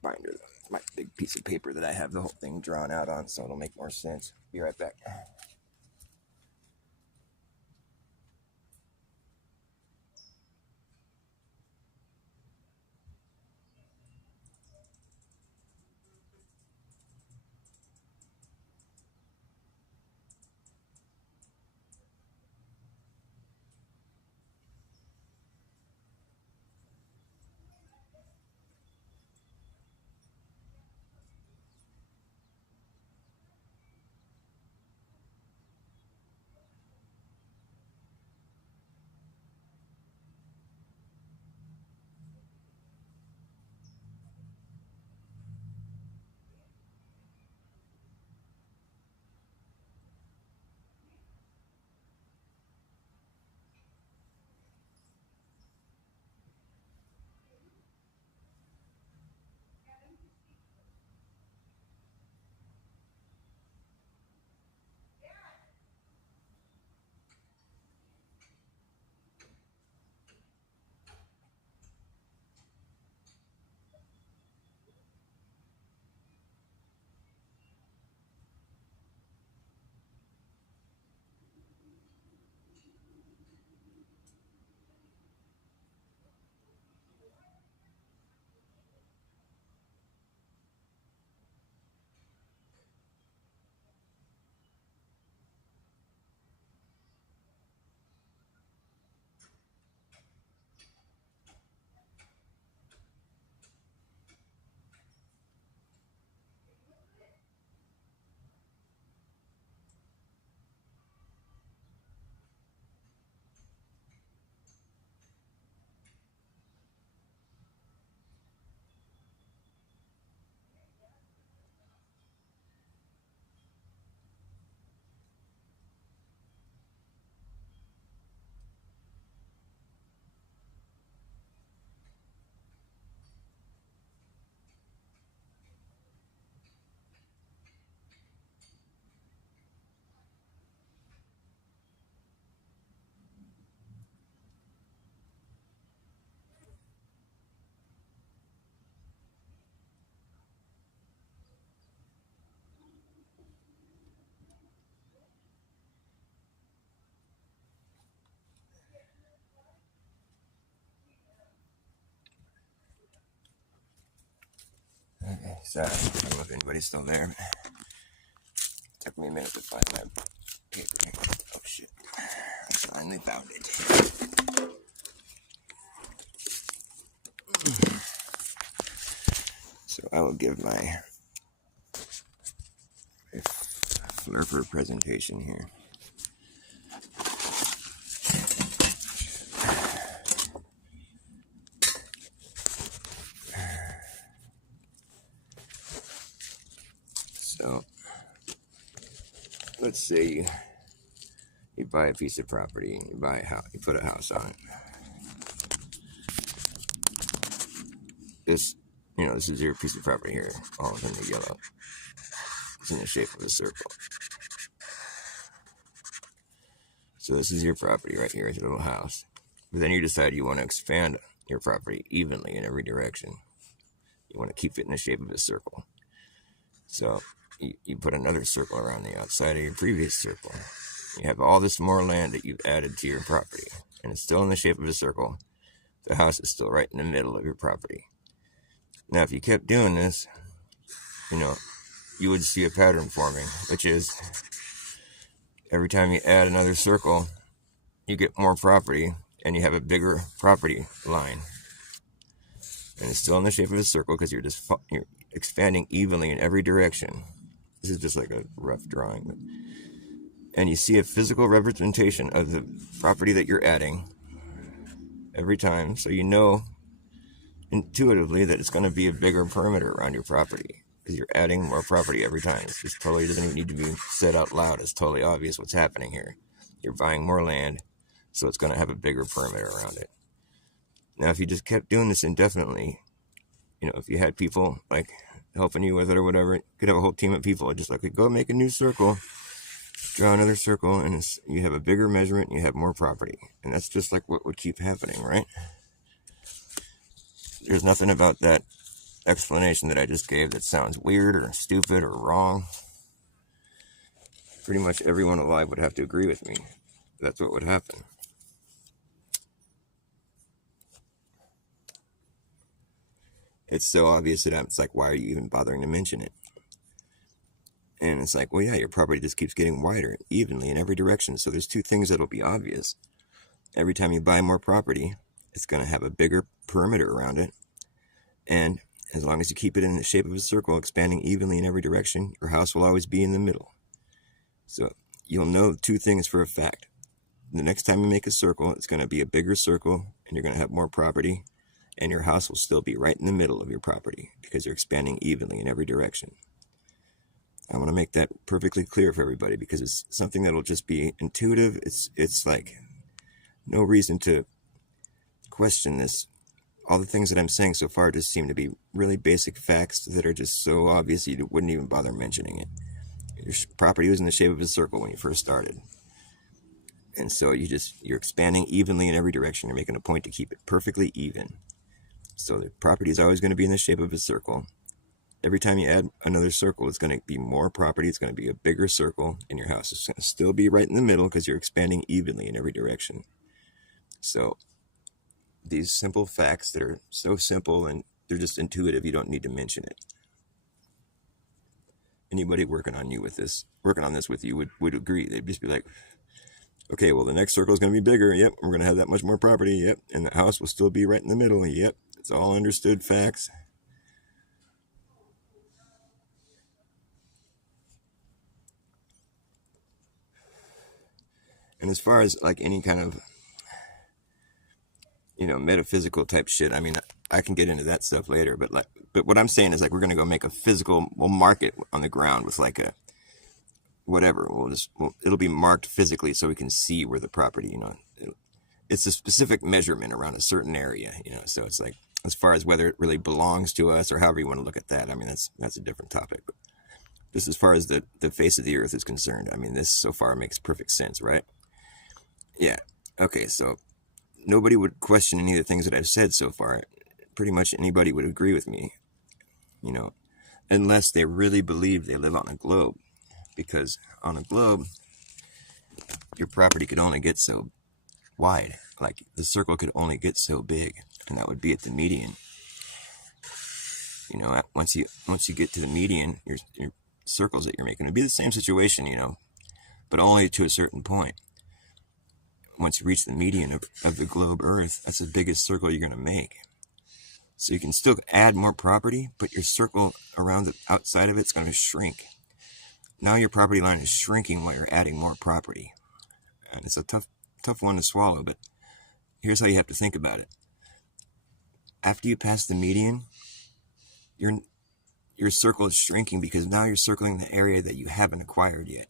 binder, my big piece of paper that I have the whole thing drawn out on, so it'll make more sense. Be right back. Okay, sorry. I don't know if anybody's still there. It took me a minute to find my paper. Oh shit. I finally found it. So I will give my muffler for a presentation here. So, let's say you buy a piece of property, you buy a house, you put a house on it. This, this is your piece of property here, all in the yellow. It's in the shape of a circle. So this is your property right here, it's a little house. But then you decide you want to expand your property evenly in every direction. You want to keep it in the shape of a circle. So you put another circle around the outside of your previous circle. You have all this more land that you've added to your property, and it's still in the shape of a circle. The house is still right in the middle of your property. Now, if you kept doing this, you would see a pattern forming, which is every time you add another circle, you get more property, and you have a bigger property line. And it's still in the shape of a circle because you're expanding evenly in every direction. This is just like a rough drawing. And you see a physical representation of the property that you're adding every time. So you know intuitively that it's going to be a bigger perimeter around your property because you're adding more property every time. It just totally doesn't even need to be said out loud. It's totally obvious what's happening here. You're buying more land, so it's going to have a bigger perimeter around it. Now, if you just kept doing this indefinitely, if you had people like helping you with it or whatever, you could have a whole team of people just like, go make a new circle, draw another circle, and you have a bigger measurement, and you have more property. And that's just like what would keep happening, right? There's nothing about that explanation that I just gave that sounds weird or stupid or wrong. Pretty much everyone alive would have to agree with me. That's what would happen. It's so obvious that it's like, why are you even bothering to mention it? And it's like, well, yeah, your property just keeps getting wider evenly in every direction. So there's two things that'll be obvious. Every time you buy more property, it's going to have a bigger perimeter around it. And as long as you keep it in the shape of a circle, expanding evenly in every direction, your house will always be in the middle. So you'll know two things for a fact. The next time you make a circle, it's going to be a bigger circle, and you're going to have more property, and your house will still be right in the middle of your property because you're expanding evenly in every direction. I want to make that perfectly clear for everybody because it's something that'll just be intuitive. It's like no reason to question this. All the things that I'm saying so far just seem to be really basic facts that are just so obvious you wouldn't even bother mentioning it. Your property was in the shape of a circle when you first started. And so you're expanding evenly in every direction. You're making a point to keep it perfectly even. So the property is always going to be in the shape of a circle. Every time you add another circle, it's going to be more property. It's going to be a bigger circle, and your house is going to still be right in the middle because you're expanding evenly in every direction. So these simple facts that are so simple and they're just intuitive, you don't need to mention it. Anybody working on this with you would agree. They'd just be like, okay, well, the next circle is going to be bigger. Yep, we're going to have that much more property. Yep, and the house will still be right in the middle. Yep, it's all understood facts. And as far as like any kind of, metaphysical type shit, I mean, I can get into that stuff later, but what I'm saying is like, we're going to go make a physical, we'll mark it on the ground with like a, whatever, it'll be marked physically so we can see where the property, it's a specific measurement around a certain area, so it's like, as far as whether it really belongs to us or however you want to look at that, I mean, that's a different topic. But just as far as the face of the earth is concerned, I mean, this so far makes perfect sense, right? Yeah. Okay, so nobody would question any of the things that I've said so far. Pretty much anybody would agree with me, unless they really believe they live on a globe. Because on a globe, your property could only get so wide. Like the circle could only get so big, and that would be at the median. Once you get to the median, your circles that you're making, it'd be the same situation, but only to a certain point. Once you reach the median of the globe Earth, that's the biggest circle you're going to make. So you can still add more property, but your circle around the outside of it's going to shrink. now your property line is shrinking while you're adding more property. And it's a tough one to swallow, but here's how you have to think about it. After you pass the median, your circle is shrinking because now you're circling the area that you haven't acquired yet.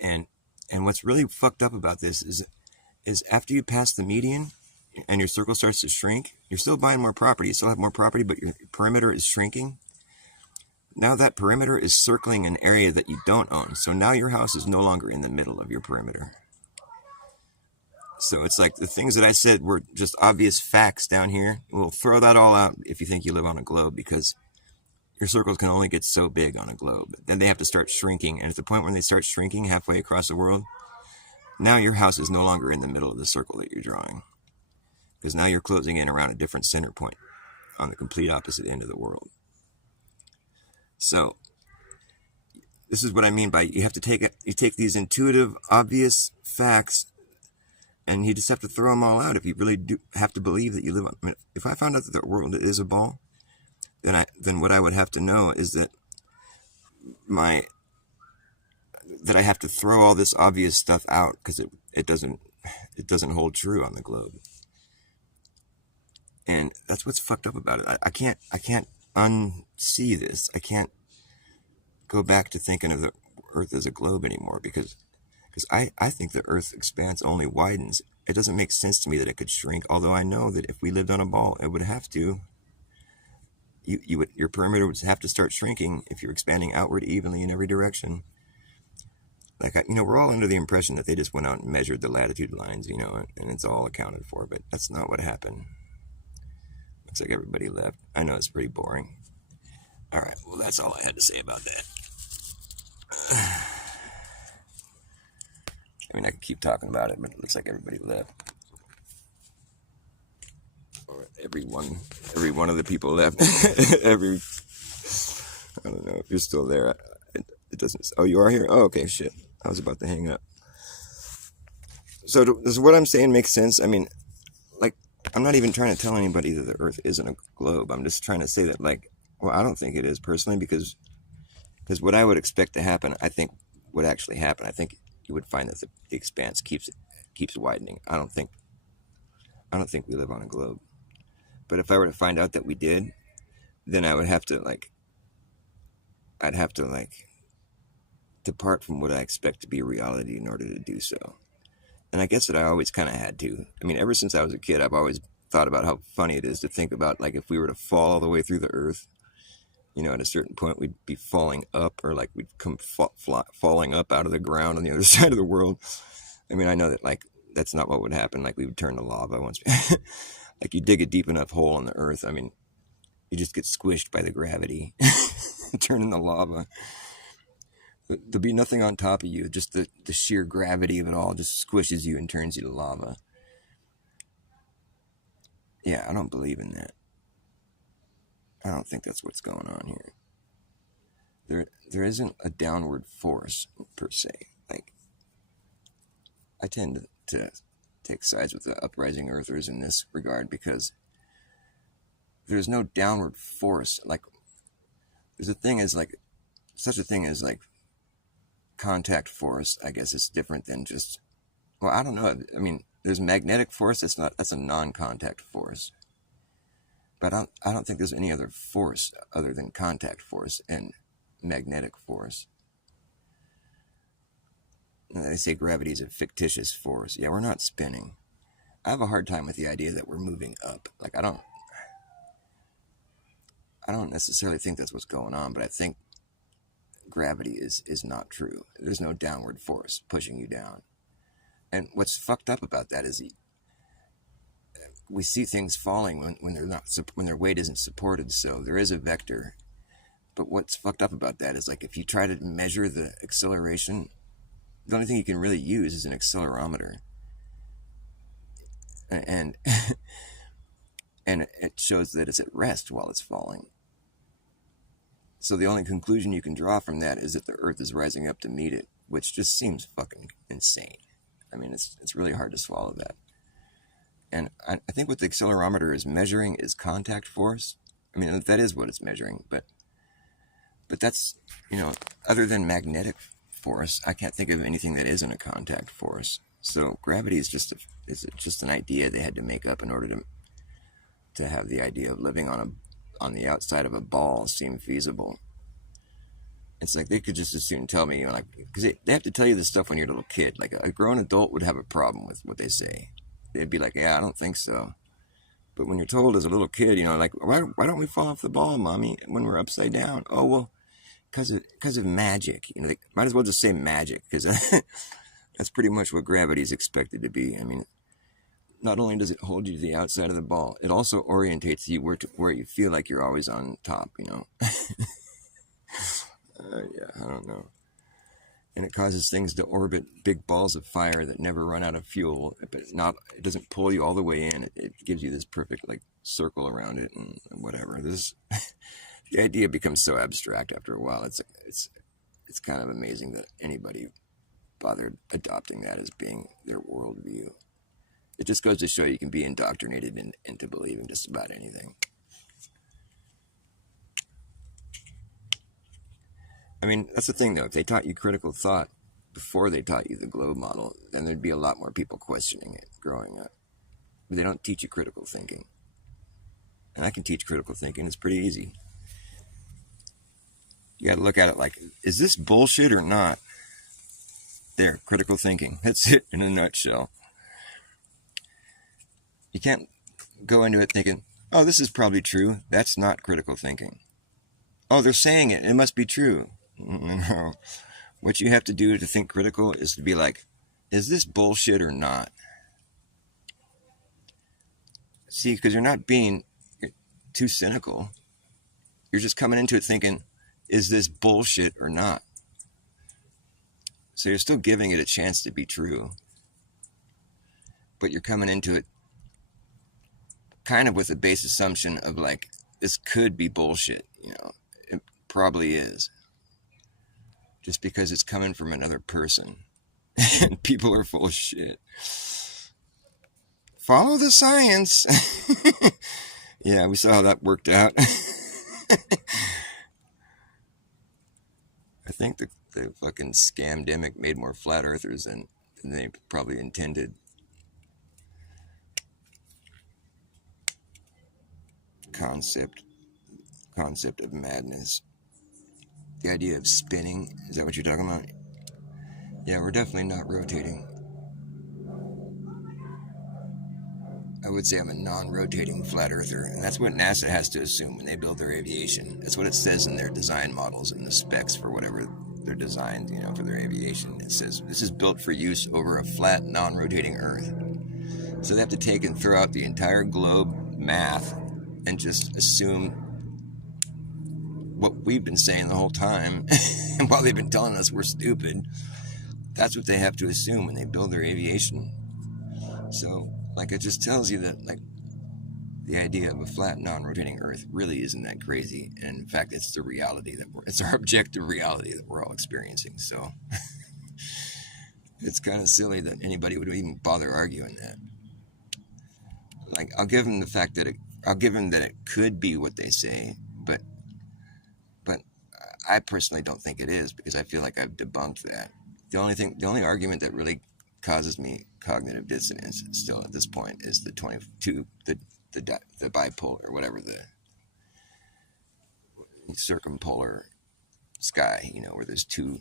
And what's really fucked up about this is after you pass the median and your circle starts to shrink, you're still buying more property. You still have more property, but your perimeter is shrinking. Now that perimeter is circling an area that you don't own. So now your house is no longer in the middle of your perimeter. So it's like the things that I said were just obvious facts down here. We'll throw that all out if you think you live on a globe, because your circles can only get so big on a globe. Then they have to start shrinking. And at the point when they start shrinking halfway across the world, now your house is no longer in the middle of the circle that you're drawing. Because now you're closing in around a different center point on the complete opposite end of the world. So this is what I mean by you have to take these intuitive, obvious facts, and you just have to throw them all out if you really do have to believe that you live on. I mean, if I found out that the world is a ball, then what I would have to know is that I have to throw all this obvious stuff out because it doesn't hold true on the globe. And that's what's fucked up about it. I can't unsee this. I can't go back to thinking of the Earth as a globe anymore because I think the Earth's expanse only widens. It doesn't make sense to me that it could shrink, although I know that if we lived on a ball, it would have to. Your perimeter would have to start shrinking if you're expanding outward evenly in every direction. Like, we're all under the impression that they just went out and measured the latitude lines, and it's all accounted for, but that's not what happened. Looks like everybody left. I know it's pretty boring. All right, well, that's all I had to say about that. I mean, I could keep talking about it, but it looks like everybody left. Or every one of the people left. I don't know if you're still there. It doesn't. Oh, you are here? Oh, okay, shit. I was about to hang up. So does what I'm saying make sense? I mean, like, I'm not even trying to tell anybody that the Earth isn't a globe. I'm just trying to say that, like, well, I don't think it is personally because what I would expect to happen, I think would actually happen. I think you would find that the expanse keeps widening. I don't think we live on a globe. But if I were to find out that we did, then I would have to depart from what I expect to be reality in order to do so. And I guess that I always kind of had to. I mean, ever since I was a kid, I've always thought about how funny it is to think about, like, if we were to fall all the way through the Earth, at a certain point we'd be falling up, or like we'd come falling up out of the ground on the other side of the world. I mean, I know that, like, that's not what would happen. Like, we would turn to lava once. Like, you dig a deep enough hole in the Earth, I mean, you just get squished by the gravity, turn into lava. There'll be nothing on top of you. Just the sheer gravity of it all just squishes you and turns you to lava. Yeah, I don't believe in that. I don't think that's what's going on here. There isn't a downward force per se. Like, I tend to take sides with the uprising earthers in this regard because there's no downward force. Like, there's such a thing as like contact force. I guess it's different than just, well, I don't know. I mean, there's magnetic force. That's a non-contact force. But I don't think there's any other force other than contact force and magnetic force. They say gravity is a fictitious force. Yeah, we're not spinning. I have a hard time with the idea that we're moving up. Like, I don't necessarily think that's what's going on, but I think gravity is not true. There's no downward force pushing you down. And what's fucked up about that is we see things falling when their weight isn't supported, so there is a vector. But what's fucked up about that is, like, if you try to measure the acceleration, the only thing you can really use is an accelerometer. And and it shows that it's at rest while it's falling. So the only conclusion you can draw from that is that the Earth is rising up to meet it, which just seems fucking insane. I mean, it's really hard to swallow that. And I think what the accelerometer is measuring is contact force. I mean, that is what it's measuring, but But that's, other than magnetic force, I can't think of anything that isn't a contact force. So gravity is just an idea they had to make up in order to have the idea of living on the outside of a ball seem feasible. It's like they could just as soon tell me, because they have to tell you this stuff when you're a little kid. Like a grown adult would have a problem with what they say. They'd be like, yeah, I don't think so. But when you're told as a little kid, like, why don't we fall off the ball, Mommy, when we're upside down? Oh, well, because of magic. They might as well just say magic, because that's pretty much what gravity is expected to be. I mean, not only does it hold you to the outside of the ball, it also orientates you where you feel like you're always on top, Yeah, I don't know. And it causes things to orbit big balls of fire that never run out of fuel, but it doesn't pull you all the way in. It gives you this perfect circle around it and whatever. The idea becomes so abstract after a while. It's kind of amazing that anybody bothered adopting that as being their worldview. It just goes to show you can be indoctrinated into believing just about anything. I mean, that's the thing, though. If they taught you critical thought before they taught you the globe model, then there'd be a lot more people questioning it growing up. But they don't teach you critical thinking. And I can teach critical thinking. It's pretty easy. You got to look at it like, is this bullshit or not? There, critical thinking. That's it in a nutshell. You can't go into it thinking, oh, this is probably true. That's not critical thinking. Oh, they're saying it. It must be true. No. What you have to do to think critical is to be like, is this bullshit or not? See, because you're not being too cynical. You're just coming into it thinking, is this bullshit or not? So you're still giving it a chance to be true. But you're coming into it kind of with a base assumption of this could be bullshit. It probably is. Just because it's coming from another person. And people are full of shit. Follow the science. Yeah, we saw how that worked out. I think the fucking scamdemic made more flat earthers than they probably intended. Concept of madness. The idea of spinning. Is that what you're talking about? Yeah, we're definitely not rotating. I would say I'm a non-rotating flat earther, and that's what NASA has to assume when they build their aviation. That's what it says in their design models and the specs for whatever they're designed, for their aviation. It says this is built for use over a flat, non-rotating Earth. So they have to take and throw out the entire globe math and just assume what we've been saying the whole time. And while they've been telling us we're stupid, that's what they have to assume when they build their aviation. So, it just tells you that, the idea of a flat, non-rotating Earth really isn't that crazy. And in fact, it's the reality it's our objective reality that we're all experiencing. So, it's kind of silly that anybody would even bother arguing that. I'll give them the fact that it could be what they say, but I personally don't think it is, because I feel like I've debunked that. The only argument that really causes me cognitive dissonance still at this point is the bipolar, or whatever, the circumpolar sky, where there's two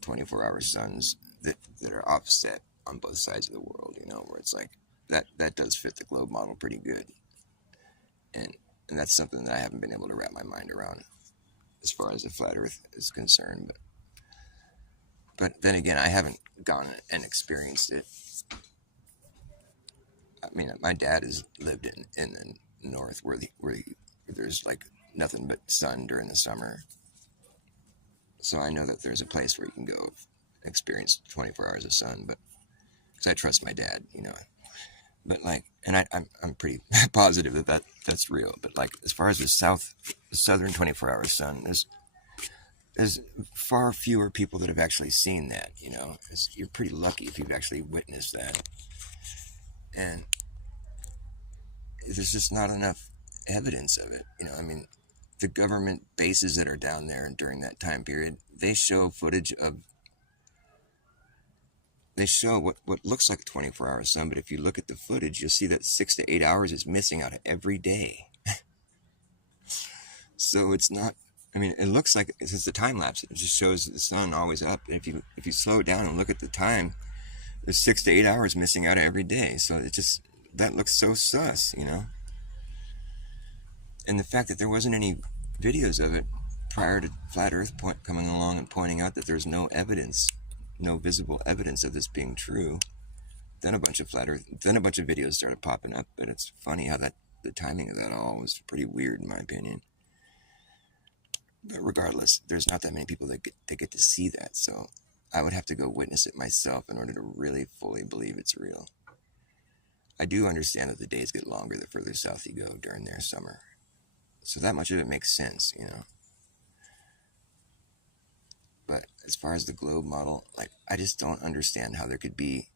24-hour suns that are offset on both sides of the world, where it's like that does fit the globe model pretty good. And that's something that I haven't been able to wrap my mind around as far as the flat Earth is concerned. But then again, I haven't gone and experienced it. I mean, my dad has lived in the north where there's nothing but sun during the summer. So I know that there's a place where you can go experience 24 hours of sun, but because I trust my dad, But and I'm pretty positive that's real. But as far as the southern 24-hour sun, there's far fewer people that have actually seen that. You're pretty lucky if you've actually witnessed that, and there's just not enough evidence of it. the government bases that are down there during that time period, they show footage of, they show what looks like a 24-hour sun, but if you look at the footage, you'll see that 6 to 8 hours is missing out of every day. So it's not, I mean, it looks like it's a time lapse. It just shows the sun always up. And if you slow it down and look at the time, there's 6 to 8 hours missing out of every day. So it just, that looks so sus, you know? And the fact that there wasn't any videos of it prior to Flat Earth coming along and pointing out that there's no evidence, no visible evidence of this being true, then a bunch of videos started popping up. But it's funny how the timing of that all was pretty weird in my opinion. But regardless, there's not that many people that get to see that, so I would have to go witness it myself in order to really fully believe it's real. I do understand that the days get longer the further south you go during their summer. So that much of it makes sense, you know. But as far as the globe model, like, I just don't understand how there could be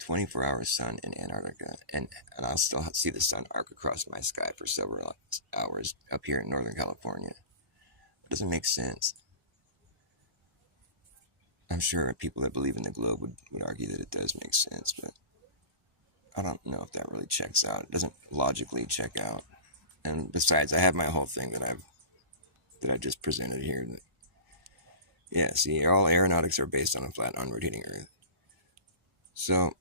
24-hour sun in Antarctica, and I'll still see the sun arc across my sky for several hours up here in Northern California. It doesn't make sense. I'm sure people that believe in the globe would argue that it does make sense, but I don't know if that really checks out. It doesn't logically check out. And besides, I have my whole thing that I just presented here. Yeah, see, all aeronautics are based on a flat, unrotating Earth. So,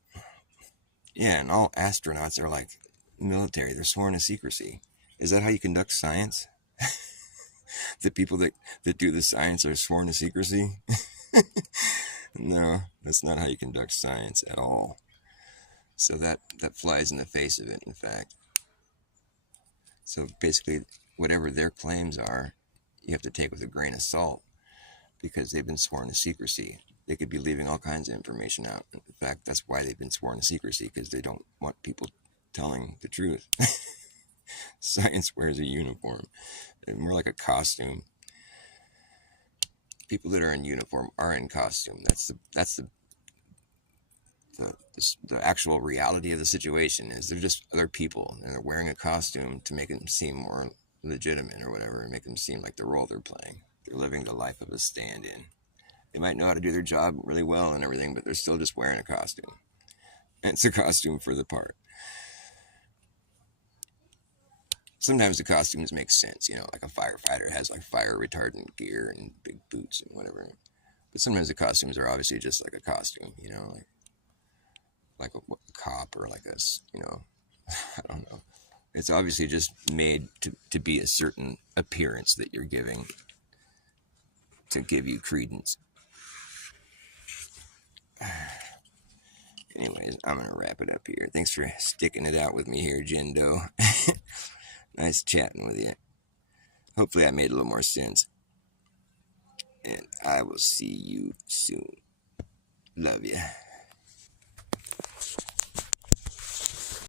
yeah, and all astronauts are like military. They're sworn to secrecy. Is that how you conduct science? The people that do the science are sworn to secrecy? No, that's not how you conduct science at all. So that flies in the face of it, in fact. So basically, whatever their claims are, you have to take with a grain of salt, because they've been sworn to secrecy. They could be leaving all kinds of information out. In fact, that's why they've been sworn to secrecy, because they don't want people telling the truth. Science wears a uniform, more like a costume. People that are in uniform are in costume. That's the actual reality of the situation. Is they're just other people, and they're wearing a costume to make them seem more legitimate or whatever, and make them seem like the role they're playing. They're living the life of a stand-in. They might know how to do their job really well and everything, but they're still just wearing a costume. And it's a costume for the part. Sometimes the costumes make sense, you know, like a firefighter has like fire retardant gear and big boots and whatever. But sometimes the costumes are obviously just like a costume, you know, like a cop or like a, you know, I don't know. It's obviously just made to be a certain appearance that you're giving to give you credence. Anyways, I'm going to wrap it up here. Thanks for sticking it out with me here, Jendo. Nice chatting with you. Hopefully I made a little more sense. And I will see you soon. Love ya.